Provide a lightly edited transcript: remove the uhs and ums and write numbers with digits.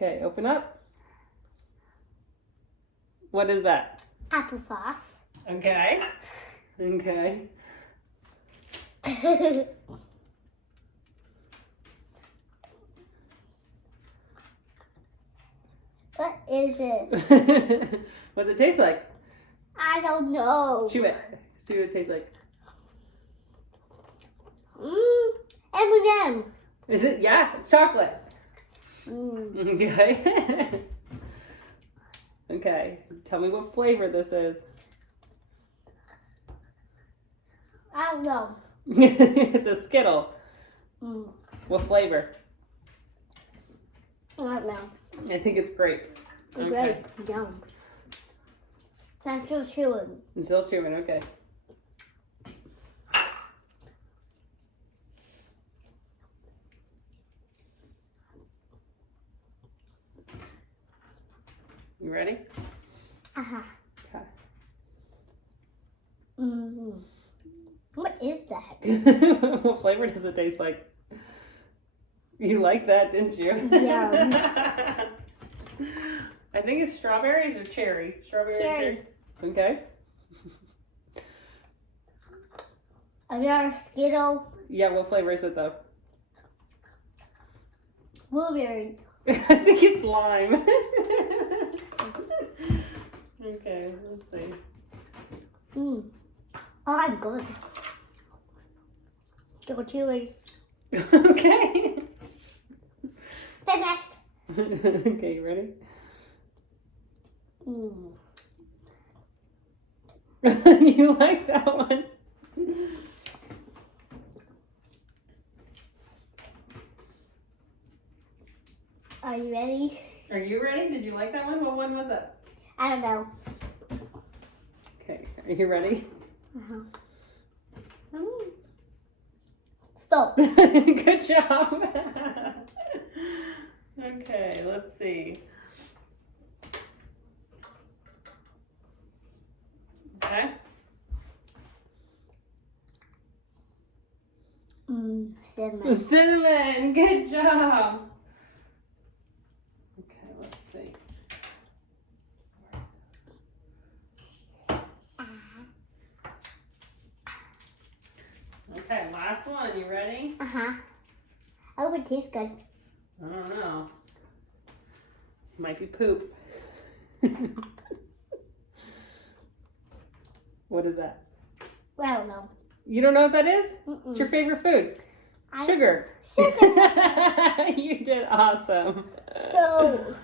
Okay, open up. What is that? Applesauce. Okay. Okay. What is it? What does it taste like? I don't know. Chew it. See what it tastes like. M&M. Is it? Yeah, chocolate. Mm. Okay. Okay. Tell me what flavor this is. I don't know. It's a Skittle. Mm. What flavor? I don't know. I think it's grape. Okay. Great. Yum. I'm still chewing. I'm still chewing. Okay. You ready? Uh-huh. Okay. Mm-hmm. What is that? What flavor does it taste like? You like that, didn't you? Yum. I think it's strawberries or cherry. Strawberry or Cherry. Okay. Another Skittle. Yeah, what flavor is it though? Blueberry. I think it's lime. Okay, let's see. Mm. Oh, I'm good. Still chewing. Okay. Finished. Okay, you ready? Mm. You like that one? Are you ready? Are you ready? Did you like that one? What one was that? I don't know. Okay, are you ready? Uh-huh. Mm. So, Good job. Okay, let's see. Okay. cinnamon. Cinnamon, good job. Okay, let's see. Okay, last one. You ready? Uh-huh. I hope it tastes good. I don't know. Might be poop. What is that? I don't know. You don't know what that is? Mm-mm. It's your favorite food. I- Sugar. Sugar. You did awesome. So,